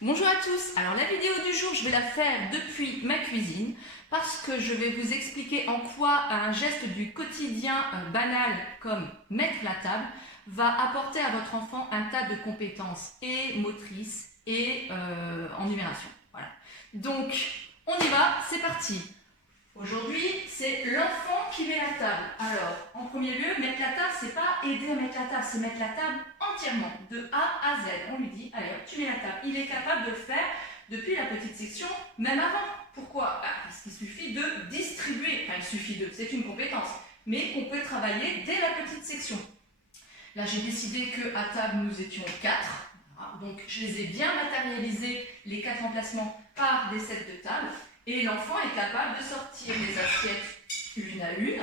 Bonjour à tous. Alors la vidéo du jour, je vais la faire depuis ma cuisine parce que je vais vous expliquer en quoi un geste du quotidien banal comme mettre la table va apporter à votre enfant un tas de compétences et motrices et en numération. Voilà. Donc on y va, c'est parti. Aujourd'hui, c'est l'enfant qui met la table. Alors, en premier lieu, mettre la table, c'est pas aider à mettre la table, c'est mettre la table entièrement, de A à Z. On lui dit, allez, tu mets la table. Il est capable de le faire depuis la petite section, même avant. Pourquoi? Parce qu'il suffit de distribuer. Enfin, il suffit de, c'est une compétence, mais qu'on peut travailler dès la petite section. Là, j'ai décidé qu'à table, nous étions 4. Donc, je les ai bien matérialisés, les 4 emplacements, par des sets de table. Et l'enfant est capable de sortir les assiettes une à une.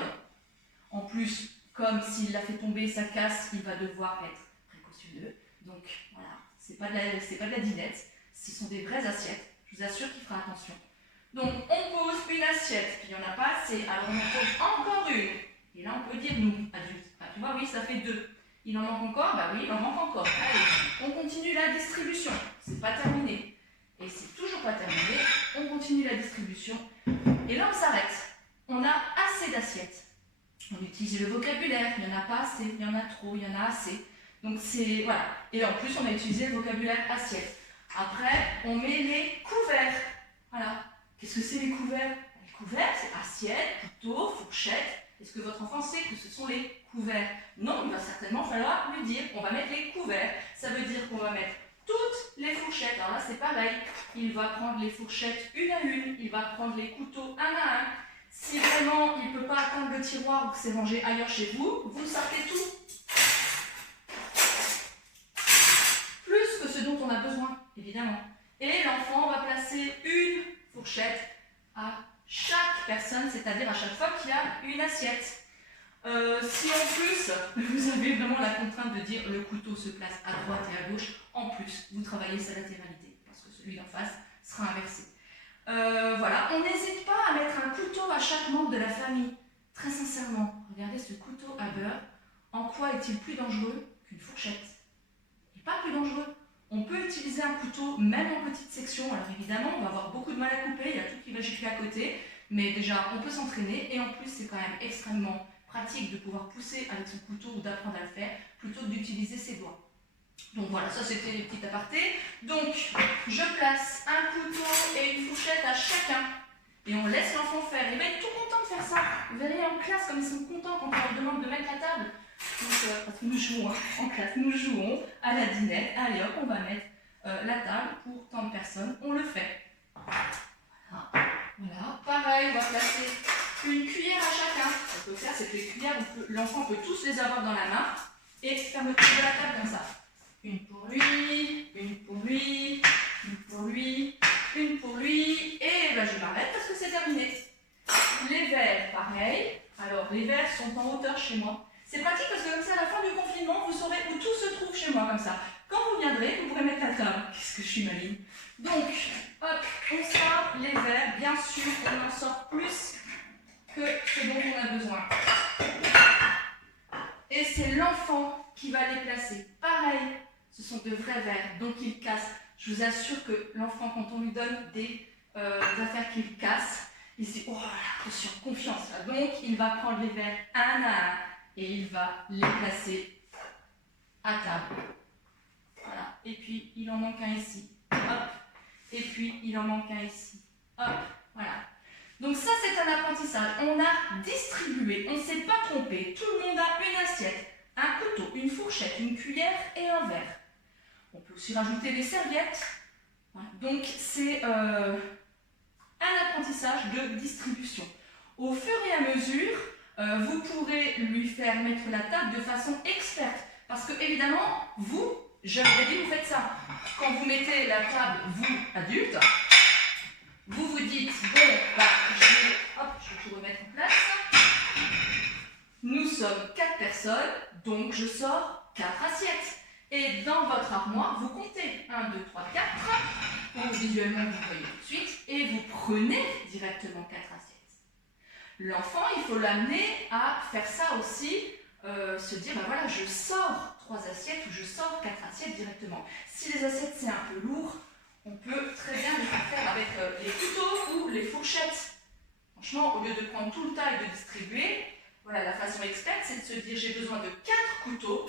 En plus, comme s'il l'a fait tomber, ça casse, il va devoir être précautionneux. Donc voilà, c'est pas de la dinette, ce sont des vraies assiettes. Je vous assure qu'il fera attention. Donc on pose une assiette, puis il n'y en a pas assez, alors on en pose encore une. Et là on peut dire nous, adultes, tu vois, oui, ça fait 2. Il en manque encore? Bah oui, il en manque encore. Allez, on continue la distribution, c'est pas terminé. Et c'est toujours pas terminé, on continue la distribution. Et là on s'arrête. On a assez d'assiettes. On utilise le vocabulaire, il n'y en a pas assez, il y en a trop, il y en a assez. Donc c'est, voilà. Et en plus on a utilisé le vocabulaire assiette. Après, on met les couverts. Voilà. Qu'est-ce que c'est les couverts? Les couverts, c'est assiette, couteau, fourchette. Est-ce que votre enfant sait que ce sont les couverts? Non, il va certainement falloir lui dire, on va mettre les couverts. Ça veut dire qu'on va mettre toutes les fourchettes. Alors là, c'est pareil. Il va prendre les fourchettes une à une. Il va prendre les couteaux un à un. Si vraiment il ne peut pas atteindre le tiroir ou que c'est rangé ailleurs chez vous, vous sortez tout. Plus que ce dont on a besoin, évidemment. Et l'enfant va placer une fourchette à chaque personne, c'est-à-dire à chaque fois qu'il y a une assiette. Si en plus, vous avez vraiment la contrainte de dire le couteau se place à droite et à gauche, en plus, vous travaillez sa latéralité, parce que celui d'en face sera inversé. Voilà, on n'hésite pas à mettre un couteau à chaque membre de la famille. Très sincèrement, regardez ce couteau à beurre. En quoi est-il plus dangereux qu'une fourchette? Il n'est pas plus dangereux. On peut utiliser un couteau même en petite section. Alors évidemment, on va avoir beaucoup de mal à couper, il y a tout qui va gicler à côté. Mais déjà, on peut s'entraîner et en plus, c'est quand même extrêmement pratique de pouvoir pousser avec son couteau ou d'apprendre à le faire plutôt que d'utiliser ses doigts. Donc voilà, ça c'était les petits apartés. Donc, je place un couteau et une fourchette à chacun. Et on laisse l'enfant faire. Il va être tout content de faire ça. Vous verrez en classe comme ils sont contents quand on leur demande de mettre la table. Donc, parce que nous jouons en classe, nous jouons à la dinette. Allez hop, on va mettre la table pour tant de personnes. On le fait. Voilà. Pareil, on va placer une cuillère à chacun. Ce qu'on peut faire, c'est que les cuillères, l'enfant peut tous les avoir dans la main et faire le tour de la table comme ça. Une pour lui, une pour lui, une pour lui, une pour lui, et ben je m'arrête parce que c'est terminé. Les verres, pareil. Alors, les verres sont en hauteur chez moi. C'est pratique parce que comme ça, à la fin du confinement, vous saurez où tout se trouve chez moi, comme ça. Quand vous viendrez, vous pourrez mettre la table. Qu'est-ce que je suis maligne. Donc, hop, on sort les verres. Bien sûr, on en sort plus que ce dont on a besoin. Et c'est l'enfant qui va les placer. Pareil. Ce sont de vrais verres, donc ils cassent. Je vous assure que l'enfant, quand on lui donne des affaires qu'il casse, il se dit, oh là, je suis en confiance. Là. Donc, il va prendre les verres un à un et il va les placer à table. Voilà. Et puis, il en manque un ici. Hop. Et puis, il en manque un ici. Hop. Voilà. Donc ça, c'est un apprentissage. On a distribué, on ne s'est pas trompé. Tout le monde a une assiette, un couteau, une fourchette, une cuillère et un verre. On peut aussi rajouter des serviettes. Voilà. Donc, c'est un apprentissage de distribution. Au fur et à mesure, vous pourrez lui faire mettre la table de façon experte. Parce que, évidemment, vous, je vous ai dit, vous faites ça. Quand vous mettez la table, vous, adulte, vous vous dites, bon, bah, je vais tout remettre en place. Nous sommes 4 personnes, donc je sors 4 assiettes. Et dans votre armoire, vous comptez 1, 2, 3, 4. Donc visuellement, vous voyez tout de suite. Et vous prenez directement 4 assiettes. L'enfant, il faut l'amener à faire ça aussi. Se dire, ben voilà, je sors 3 assiettes ou je sors 4 assiettes directement. Si les assiettes, c'est un peu lourd, on Franchement, au lieu de prendre tout le tas et de distribuer, voilà, la façon experte, c'est de se dire j'ai besoin de 4 couteaux.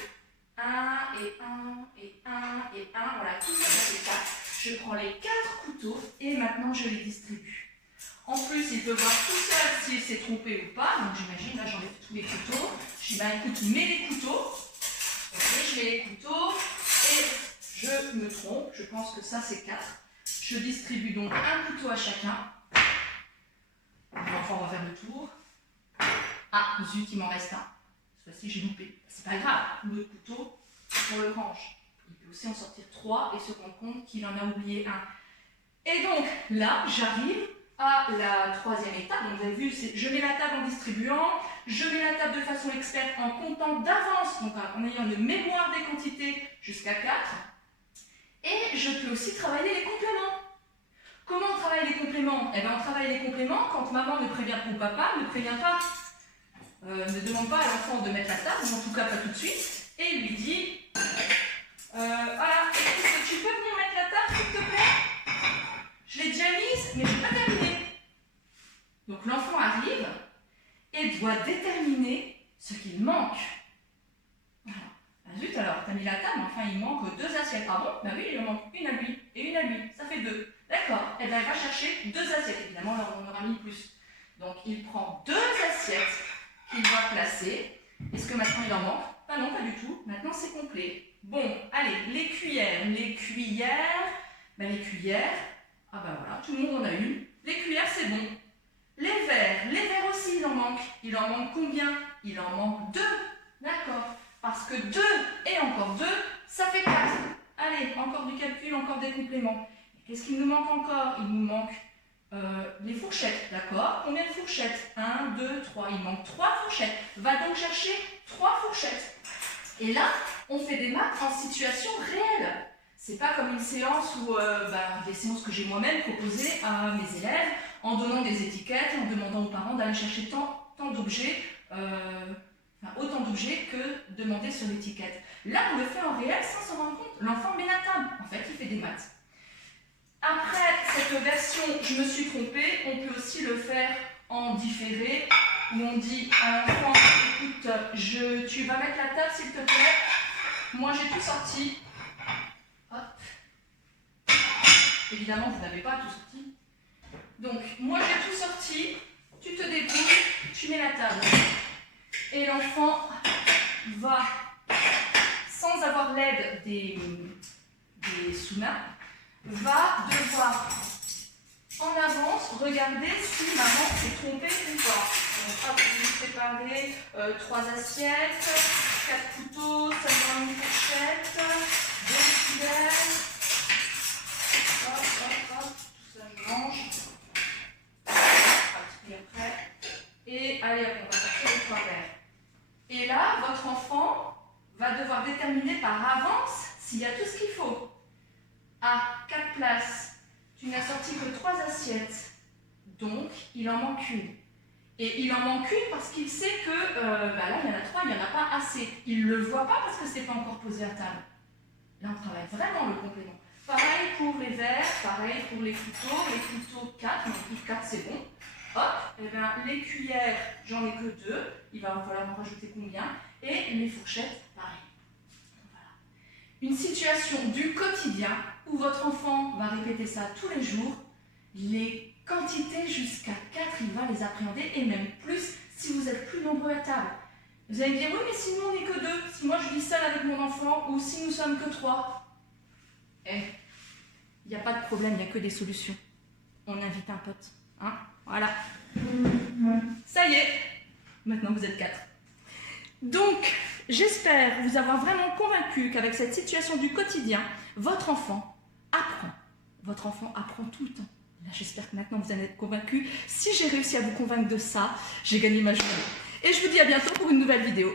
1 et 1 et 1 et 1, voilà, tout ça, ça fait 4. Je prends les 4 couteaux et maintenant je les distribue. En plus, il peut voir tout seul s'il s'est trompé ou pas. Donc j'imagine, là j'enlève tous les couteaux. Je dis, bah écoute, mets les couteaux. Ok, je mets les couteaux et je me trompe. Je pense que ça c'est 4. Je distribue donc un couteau à chacun. L'enfant va faire le tour. Ah, zut, il m'en reste un. Cette fois-ci, j'ai loupé. C'est pas grave, le couteau, on le range. Il peut aussi en sortir 3 et se rendre compte qu'il en a oublié un. Et donc, là, j'arrive à la 3e étape. Donc, vous avez vu, je mets la table en distribuant, je mets la table de façon experte en comptant d'avance, donc en ayant une mémoire des quantités jusqu'à 4. Et je peux aussi travailler les compléments. Comment on travaille les compléments? Eh bien, on travaille les compléments quand maman ne prévient pas ou papa ne prévient pas. Ne demande pas à l'enfant de mettre la table, ou en tout cas pas tout de suite, et lui dit voilà, écoute, tu peux venir mettre la table s'il te plaît? Je l'ai déjà mise, mais je n'ai pas terminé. Donc l'enfant arrive et doit déterminer ce qu'il manque. Voilà. Ah, zut alors, tu as mis la table, enfin il manque 2 assiettes. Ah bon? Ben oui, il en manque une à lui et une à lui, ça fait 2. D'accord, et bien il va chercher 2 assiettes, évidemment là on en aura mis plus. Donc il prend 2 assiettes qu'il va placer. Est-ce que maintenant il en manque? Ah non, pas du tout. Maintenant c'est complet. Bon, allez, les cuillères. Ben les cuillères, ah ben voilà, tout le monde en a une. Les cuillères, c'est bon. Les verres aussi, il en manque. Il en manque combien? Il en manque 2. D'accord. Parce que 2 et encore 2, ça fait 4. Allez, encore du calcul, encore des compléments. Qu'est-ce qu'il nous manque encore? Il nous manque les fourchettes, d'accord? Combien de fourchettes? 1, 2, 3. Il manque 3 fourchettes. Va donc chercher 3 fourchettes. Et là, on fait des maths en situation réelle. C'est pas comme une séance où, des séances que j'ai moi-même proposées à mes élèves, en donnant des étiquettes, en demandant aux parents d'aller chercher tant d'objets, autant d'objets que demandés sur l'étiquette. Là, on le fait en réel sans s'en rendre compte. L'enfant met la table. En fait, il fait des maths. Après cette version, je me suis trompée, on peut aussi le faire en différé, où on dit à l'enfant, écoute, tu vas mettre la table s'il te plaît, moi j'ai tout sorti. Hop. Évidemment, vous n'avez pas tout sorti. Donc, moi j'ai tout sorti, tu te débrouilles, tu mets la table. Et l'enfant va, sans avoir l'aide des sous-mains, va devoir en avance regarder si maman s'est trompée ou pas. Donc, hop, je vais préparer 3 assiettes, 4 couteaux, seulement une fourchette, 2 cuillères. Hop, hop, hop, tout ça je mange. Après. Et allez, on va sortir les 3 verres. Et là, votre enfant va devoir déterminer par avance s'il y a tout ce qu'il faut. À 4 places, tu n'as sorti que 3 assiettes, donc il en manque une. Et il en manque une parce qu'il sait que là il y en a 3, il n'y en a pas assez. Il ne le voit pas parce que ce n'est pas encore posé à table. Là on travaille vraiment le complément. Pareil pour les verres, pareil pour les couteaux 4, donc 4 c'est bon. Hop, et bien les cuillères, j'en ai que 2, il va falloir en rajouter combien, et les fourchettes, pareil. Voilà. Une situation du quotidien où votre enfant va répéter ça tous les jours, les quantités jusqu'à 4, il va les appréhender, et même plus si vous êtes plus nombreux à table. Vous allez me dire, oui mais si nous on n'est que 2, si moi je vis seule avec mon enfant, ou si nous sommes que 3, il n'y a pas de problème, il n'y a que des solutions. On invite un pote, hein, voilà. Ça y est, maintenant vous êtes 4. Donc, j'espère vous avoir vraiment convaincu qu'avec cette situation du quotidien, votre enfant apprend. Votre enfant apprend tout le temps. Là, j'espère que maintenant vous en êtes convaincus. Si j'ai réussi à vous convaincre de ça, j'ai gagné ma journée. Et je vous dis à bientôt pour une nouvelle vidéo.